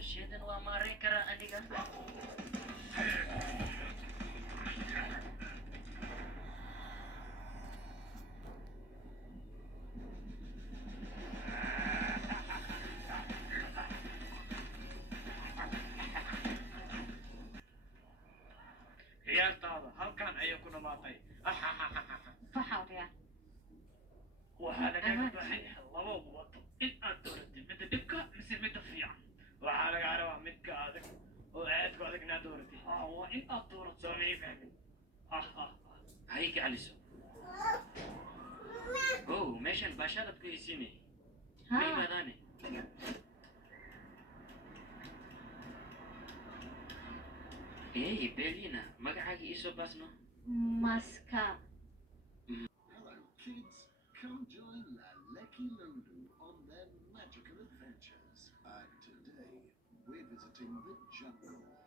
Siya wa mare kara andi ka. Ciyaaltaada halkan ayay ku dhamaatay. Waxaa riyaa. Waxaa lagaga baxay laba wado in aad dooratid midda dhibka mise midda fiican. Waxaa laga rabaa midka adag oo aadka adag inaad dooratid. Waa in aad doorato soo mini fahmin. Hay ka caliso. Oh, meeshan baashaalad ku heysiinay. Ma imaadaane. Hey, Belina, magacaaga ii soo baasno. Maska. Hello, kids. Come join La Lecky Lulu on their magical adventures. Today, we're visiting the jungle.